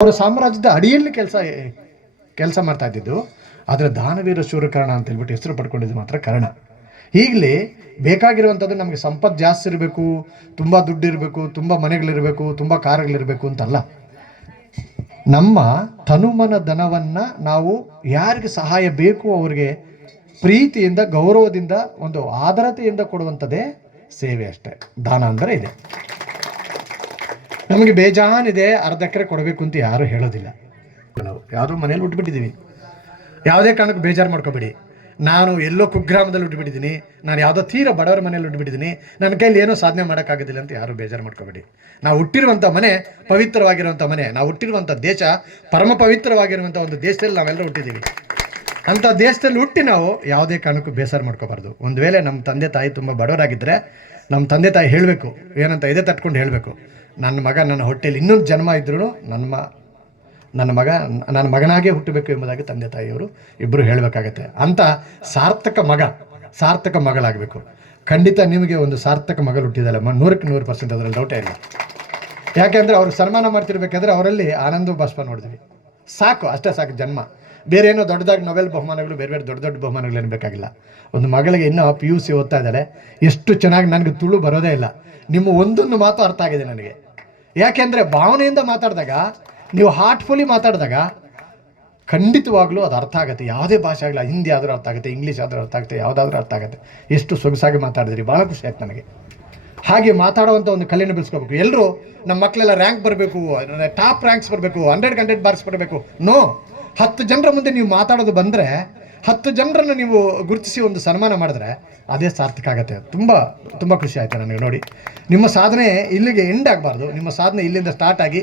ಅವರ ಸಾಮ್ರಾಜ್ಯದ ಅಡಿಯಲ್ಲಿ ಕೆಲಸ ಕೆಲಸ ಮಾಡ್ತಾ ಇದ್ದಿದ್ದು. ಆದರೆ ದಾನವೀರ ಶೂರಕರ್ಣ ಅಂತ ಹೇಳ್ಬಿಟ್ಟು ಹೆಸರು ಪಡ್ಕೊಂಡಿದ್ದು ಮಾತ್ರ ಕರ್ಣ. ಈಗಲೇ ಬೇಕಾಗಿರುವಂಥದ್ದು ನಮಗೆ ಸಂಪತ್ತು ಜಾಸ್ತಿ ಇರಬೇಕು, ತುಂಬ ದುಡ್ಡು ಇರಬೇಕು, ತುಂಬ ಮನೆಗಳಿರಬೇಕು, ತುಂಬ ಕಾರುಗಳಿರಬೇಕು ಅಂತಲ್ಲ. ನಮ್ಮ ತನುಮನ ಧನವನ್ನು ನಾವು ಯಾರಿಗೆ ಸಹಾಯ ಬೇಕು ಅವರಿಗೆ ಪ್ರೀತಿಯಿಂದ, ಗೌರವದಿಂದ, ಒಂದು ಆದರತೆಯಿಂದ ಕೊಡುವಂಥದ್ದೇ ಸೇವೆ ಅಷ್ಟೇ. ದಾನ ಅಂದರೆ ಇದೆ. ನಮಗೆ ಬೇಜಾನಿದೆ, ಅರ್ಧ ಎಕರೆ ಕೊಡಬೇಕು ಅಂತ ಯಾರು ಹೇಳೋದಿಲ್ಲ. ನಾವು ಯಾವುದೋ ಮನೇಲಿ ಹುಟ್ಟುಬಿಟ್ಟಿದ್ದೀವಿ ಯಾವುದೇ ಕಾರಣಕ್ಕೂ ಬೇಜಾರು ಮಾಡ್ಕೋಬೇಡಿ. ನಾನು ಎಲ್ಲೋ ಕುಗ್ರಾಮದಲ್ಲಿ ಉಟ್ಬಿಟ್ಟಿದ್ದೀನಿ ನಾನು ಯಾವುದೋ ತೀರ ಬಡವರ ಮನೇಲಿ ಉಟ್ಬಿಟ್ಟಿದ್ದೀನಿ ನನ್ನ ಕೈಲಿ ಏನೋ ಸಾಧನೆ ಮಾಡೋಕ್ಕಾಗೋದಿಲ್ಲ ಅಂತ ಯಾರು ಬೇಜಾರು ಮಾಡ್ಕೋಬೇಡಿ. ನಾವು ಹುಟ್ಟಿರುವಂಥ ಮನೆ, ಪವಿತ್ರವಾಗಿರುವಂಥ ಮನೆ, ನಾವು ಹುಟ್ಟಿರುವಂಥ ದೇಶ, ಪರಮ ಪವಿತ್ರವಾಗಿರುವಂಥ ಒಂದು ದೇಶದಲ್ಲಿ ನಾವೆಲ್ಲರೂ ಹುಟ್ಟಿದ್ದೀವಿ ಅಂಥ ದೇಶದಲ್ಲಿ ಹುಟ್ಟಿ ನಾವು ಯಾವುದೇ ಕಾರಣಕ್ಕೂ ಬೇಸರ ಮಾಡ್ಕೋಬಾರ್ದು. ಒಂದು ವೇಳೆ ನಮ್ಮ ತಂದೆ ತಾಯಿ ತುಂಬ ಬಡವರಾಗಿದ್ದರೆ ನಮ್ಮ ತಂದೆ ತಾಯಿ ಹೇಳಬೇಕು, ಏನಂತ ಇದೆ ತಟ್ಕೊಂಡು ಹೇಳಬೇಕು, ನನ್ನ ಮಗ ನನ್ನ ಹೊಟ್ಟೆಯಲ್ಲಿ ಇನ್ನೊಂದು ಜನ್ಮ ಇದ್ರೂ ನನ್ನ ಮ, ನನ್ನ ಮಗ, ನನ್ನ ಮಗನಾಗೇ ಹುಟ್ಟಬೇಕು ಎಂಬುದಾಗಿ ತಂದೆ ತಾಯಿಯವರು ಇಬ್ಬರು ಹೇಳಬೇಕಾಗತ್ತೆ. ಅಂಥ ಸಾರ್ಥಕ ಮಗ, ಸಾರ್ಥಕ ಮಗಳಾಗಬೇಕು. ಖಂಡಿತ ನಿಮಗೆ ಒಂದು ಸಾರ್ಥಕ ಮಗಳು ಹುಟ್ಟಿದಲ್ಲಮ್ಮ ನೂರಕ್ಕೆ ನೂರು ಪರ್ಸೆಂಟ್ ಅದರಲ್ಲಿ ಡೌಟೇ ಇಲ್ಲ. ಯಾಕೆಂದರೆ ಅವರು ಸನ್ಮಾನ ಮಾಡ್ತಿರ್ಬೇಕಾದ್ರೆ ಅವರಲ್ಲಿ ಆನಂದ ಬಾಷ್ಪ ನೋಡಿದ್ವಿ. ಸಾಕು, ಅಷ್ಟೇ ಸಾಕು ಜನ್ಮ. ಬೇರೆ ಏನೋ ದೊಡ್ಡದಾಗಿ ನೊವೆಲ್ ಬಹುಮಾನಗಳು, ಬೇರೆ ಬೇರೆ ದೊಡ್ಡ ದೊಡ್ಡ ಬಹುಮಾನಗಳು ಏನು ಬೇಕಾಗಿಲ್ಲ. ಒಂದು ಮಗಳಿಗೆ ಇನ್ನೂ ಪಿ ಯು ಸಿ ಓದ್ತಾ ಇದ್ದಾಳೆ. ಎಷ್ಟು ಚೆನ್ನಾಗಿ ನನಗೆ ತುಳು ಬರೋದೇ ಇಲ್ಲ. ನಿಮ್ಮ ಒಂದೊಂದು ಮಾತು ಅರ್ಥ ಆಗಿದೆ ನನಗೆ. ಯಾಕೆಂದರೆ ಭಾವನೆಯಿಂದ ಮಾತಾಡಿದಾಗ, ನೀವು ಹಾರ್ಟ್ಫುಲಿ ಮಾತಾಡಿದಾಗ ಖಂಡಿತವಾಗ್ಲೂ ಅದು ಅರ್ಥ ಆಗುತ್ತೆ. ಯಾವುದೇ ಭಾಷೆ ಆಗಲ್ಲ ಹಿಂದಿ ಆದರೂ ಅರ್ಥ ಆಗುತ್ತೆ ಇಂಗ್ಲೀಷ್ ಆದರೂ ಅರ್ಥ ಆಗುತ್ತೆ, ಯಾವುದಾದ್ರೂ ಅರ್ಥ ಆಗುತ್ತೆ. ಎಷ್ಟು ಸೊಗಸಾಗಿ ಮಾತಾಡಿದ್ರಿ ಭಾಳ ಖುಷಿ ಆಯ್ತು ನನಗೆ. ಹಾಗೆ ಮಾತಾಡುವಂಥ ಒಂದು ಕಲೆಯನ್ನು ಬೆಳೆಸ್ಕೋಬೇಕು. ಎಲ್ಲರೂ ನಮ್ಮ ಮಕ್ಕಳೆಲ್ಲ ರ್ಯಾಂಕ್ ಬರಬೇಕು ಟಾಪ್ ರ್ಯಾಂಕ್ಸ್ ಬರಬೇಕು ಹಂಡ್ರೆಡ್ ಹಂಡ್ರೆಡ್ ಮಾರ್ಕ್ಸ್ ಬರಬೇಕು. ನೋ ಹತ್ತು ಜನರ ಮುಂದೆ ನೀವು ಮಾತಾಡೋದು ಬಂದರೆ ಹತ್ತು ಜನರನ್ನು ನೀವು ಗುರುತಿಸಿ ಒಂದು ಸನ್ಮಾನ ಮಾಡಿದ್ರೆ ಅದೇ ಸಾರ್ಥಕ ಆಗುತ್ತೆ. ತುಂಬ ತುಂಬ ಖುಷಿ ಆಯಿತು ನನಗೆ ನೋಡಿ. ನಿಮ್ಮ ಸಾಧನೆ ಇಲ್ಲಿಗೆ ಎಂಡ್ ಆಗಬಾರ್ದು. ನಿಮ್ಮ ಸಾಧನೆ ಇಲ್ಲಿಂದ ಸ್ಟಾರ್ಟ್ ಆಗಿ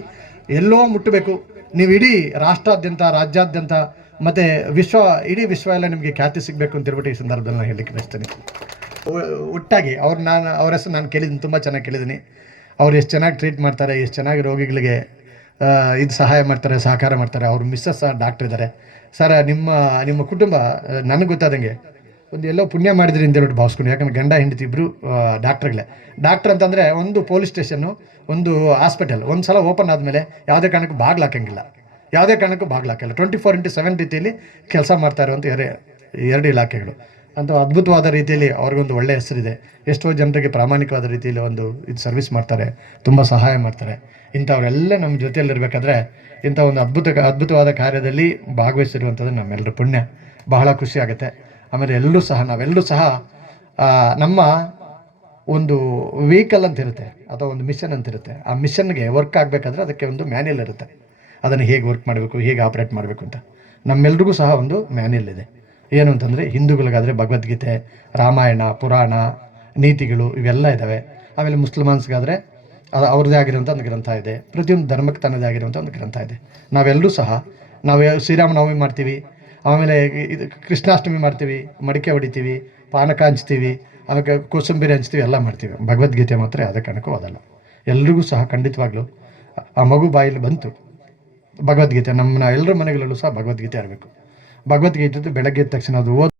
ಎಲ್ಲೋ ಮುಟ್ಟಬೇಕು. ನೀವು ಇಡೀ ರಾಷ್ಟ್ರಾದ್ಯಂತ, ರಾಜ್ಯಾದ್ಯಂತ, ಮತ್ತು ವಿಶ್ವ, ಇಡೀ ವಿಶ್ವ ಎಲ್ಲ ನಿಮಗೆ ಖ್ಯಾತಿ ಸಿಗಬೇಕು ಅಂತ ಹೇಳ್ಬಿಟ್ಟು ಈ ಸಂದರ್ಭದಲ್ಲಿ ನಾನು ಹೇಳಲಿಕ್ಕೆ ಬಯಸ್ತೀನಿ. ಒಟ್ಟಾಗಿ ಅವ್ರು ನಾನು, ಅವ್ರ ಹೆಸರು ನಾನು ಕೇಳಿದ್ದೀನಿ, ತುಂಬ ಚೆನ್ನಾಗಿ ಕೇಳಿದ್ದೀನಿ. ಅವ್ರು ಎಷ್ಟು ಚೆನ್ನಾಗಿ ಟ್ರೀಟ್ ಮಾಡ್ತಾರೆ, ಎಷ್ಟು ಚೆನ್ನಾಗಿ ರೋಗಿಗಳಿಗೆ ಇದು ಸಹಾಯ ಮಾಡ್ತಾರೆ, ಸಹಕಾರ ಮಾಡ್ತಾರೆ. ಅವ್ರ ಮಿಸ್ಸಸ್ ಡಾಕ್ಟರ್ ಇದ್ದಾರೆ. ಸರ್ ನಿಮ್ಮ ನಿಮ್ಮ ಕುಟುಂಬ ನನಗೆ ಗೊತ್ತಾದಂಗೆ ಒಂದು ಎಲ್ಲೋ ಪುಣ್ಯ ಮಾಡಿದ್ರಿ ಅಂತ ಹೇಳ್ಬಿಟ್ಟು ಭಾವಿಸ್ಕೊಂಡು ಯಾಕಂದ್ರೆ ಗಂಡ, ಹೆಂಡತಿ ಇಬ್ಬರು ಡಾಕ್ಟ್ರುಗಳೇ ಡಾಕ್ಟ್ರ್ ಅಂತಂದರೆ ಒಂದು ಪೊಲೀಸ್ ಸ್ಟೇಷನ್ನು ಒಂದು ಹಾಸ್ಪಿಟಲ್ ಒಂದು ಸಲ ಓಪನ್ ಆದಮೇಲೆ ಯಾವುದೇ ಕಾರಣಕ್ಕೂ ಬಾಗ್ಲಾಕಂಗಿಲ್ಲ ಯಾವುದೇ ಕಾರಣಕ್ಕೂ ಬಾಗ್ಲಾಕಲ್ಲ ಟ್ವೆಂಟಿ ಫೋರ್ ಇಂಟು ಸೆವೆನ್ ರೀತಿಯಲ್ಲಿ ಕೆಲಸ ಮಾಡ್ತಾ ಇರುವಂಥ ಎರಡು ಎರಡು ಇಲಾಖೆಗಳು. ಅಂತ ಅದ್ಭುತವಾದ ರೀತಿಯಲ್ಲಿ ಅವ್ರಿಗೊಂದು ಒಳ್ಳೆಯ ಹೆಸರಿದೆ. ಎಷ್ಟೋ ಜನರಿಗೆ ಪ್ರಾಮಾಣಿಕವಾದ ರೀತಿಯಲ್ಲಿ ಒಂದು ಇದು ಸರ್ವಿಸ್ ಮಾಡ್ತಾರೆ, ತುಂಬ ಸಹಾಯ ಮಾಡ್ತಾರೆ. ಇಂಥವರೆಲ್ಲ ನಮ್ಮ ಜೊತೆಯಲ್ಲಿರಬೇಕಾದ್ರೆ ಇಂಥ ಒಂದು ಅದ್ಭುತ ಅದ್ಭುತವಾದ ಕಾರ್ಯದಲ್ಲಿ ಭಾಗವಹಿಸಿರುವಂಥದ್ದು ನಮ್ಮೆಲ್ಲರ ಪುಣ್ಯ. ಬಹಳ ಖುಷಿ ಆಗುತ್ತೆ. ಆಮೇಲೆ ಎಲ್ಲರೂ ಸಹ, ನಾವೆಲ್ಲರೂ ಸಹ ನಮ್ಮ ಒಂದು ವೆಹಿಕಲ್ ಅಂತ ಇರುತ್ತೆ, ಅಥವಾ ಒಂದು ಮಿಷನ್ ಅಂತ ಇರುತ್ತೆ. ಆ ಮಿಷನ್ಗೆ ವರ್ಕ್ ಆಗಬೇಕಾದ್ರೆ ಅದಕ್ಕೆ ಒಂದು ಮ್ಯಾನ್ಯಲ್ ಇರುತ್ತೆ. ಅದನ್ನು ಹೇಗೆ ವರ್ಕ್ ಮಾಡಬೇಕು, ಹೇಗೆ ಆಪ್ರೇಟ್ ಮಾಡಬೇಕು ಅಂತ. ನಮ್ಮೆಲ್ರಿಗೂ ಸಹ ಒಂದು ಮ್ಯಾನ್ಯಲ್ ಇದೆ. ಏನು ಅಂತಂದರೆ ಹಿಂದೂಗಳಿಗಾದರೆ ಭಗವದ್ಗೀತೆ, ರಾಮಾಯಣ, ಪುರಾಣ, ನೀತಿಗಳು ಇವೆಲ್ಲ ಇದ್ದಾವೆ ಆಮೇಲೆ ಮುಸ್ಲಿಮಾನ್ಸ್ಗಾದರೆ ಅದು ಅವ್ರದ್ದೇ ಆಗಿರುವಂಥ ಒಂದು ಗ್ರಂಥ ಇದೆ. ಪ್ರತಿಯೊಂದು ಧರ್ಮಕ್ಕೆ ತನ್ನದೇ ಆಗಿರುವಂಥ ಒಂದು ಗ್ರಂಥ ಇದೆ. ನಾವೆಲ್ಲರೂ ಸಹ, ನಾವು ಶ್ರೀರಾಮನವಮಿ ಮಾಡ್ತೀವಿ, ಆಮೇಲೆ ಇದು ಕೃಷ್ಣಾಷ್ಟಮಿ ಮಾಡ್ತೀವಿ, ಮಡಿಕೆ ಹೊಡಿತೀವಿ ಪಾನಕ ಹಂಚ್ತೀವಿ ಆಮೇಲೆ ಕೋಸಂಬರಿ ಹಂಚ್ತೀವಿ, ಎಲ್ಲ ಮಾಡ್ತೀವಿ. ಭಗವದ್ಗೀತೆ ಮಾತ್ರ ಯಾವುದೇ ಕಾರಣಕ್ಕೂ ಓದಲ್ಲ ಎಲ್ರಿಗೂ ಸಹ ಖಂಡಿತವಾಗ್ಲೂ ಆ ಮಗು ಬಾಯಲ್ಲಿ ಬಂತು. ಭಗವದ್ಗೀತೆ, ನಮ್ಮ ಎಲ್ಲರ ಮನೆಗಳಲ್ಲೂ ಸಹ ಭಗವದ್ಗೀತೆ ಇರಬೇಕು. ಭಗವದ್ಗೀತೆ ಬೆಳಗ್ಗೆ ತಕ್ಷಣ ಅದು ಓದ್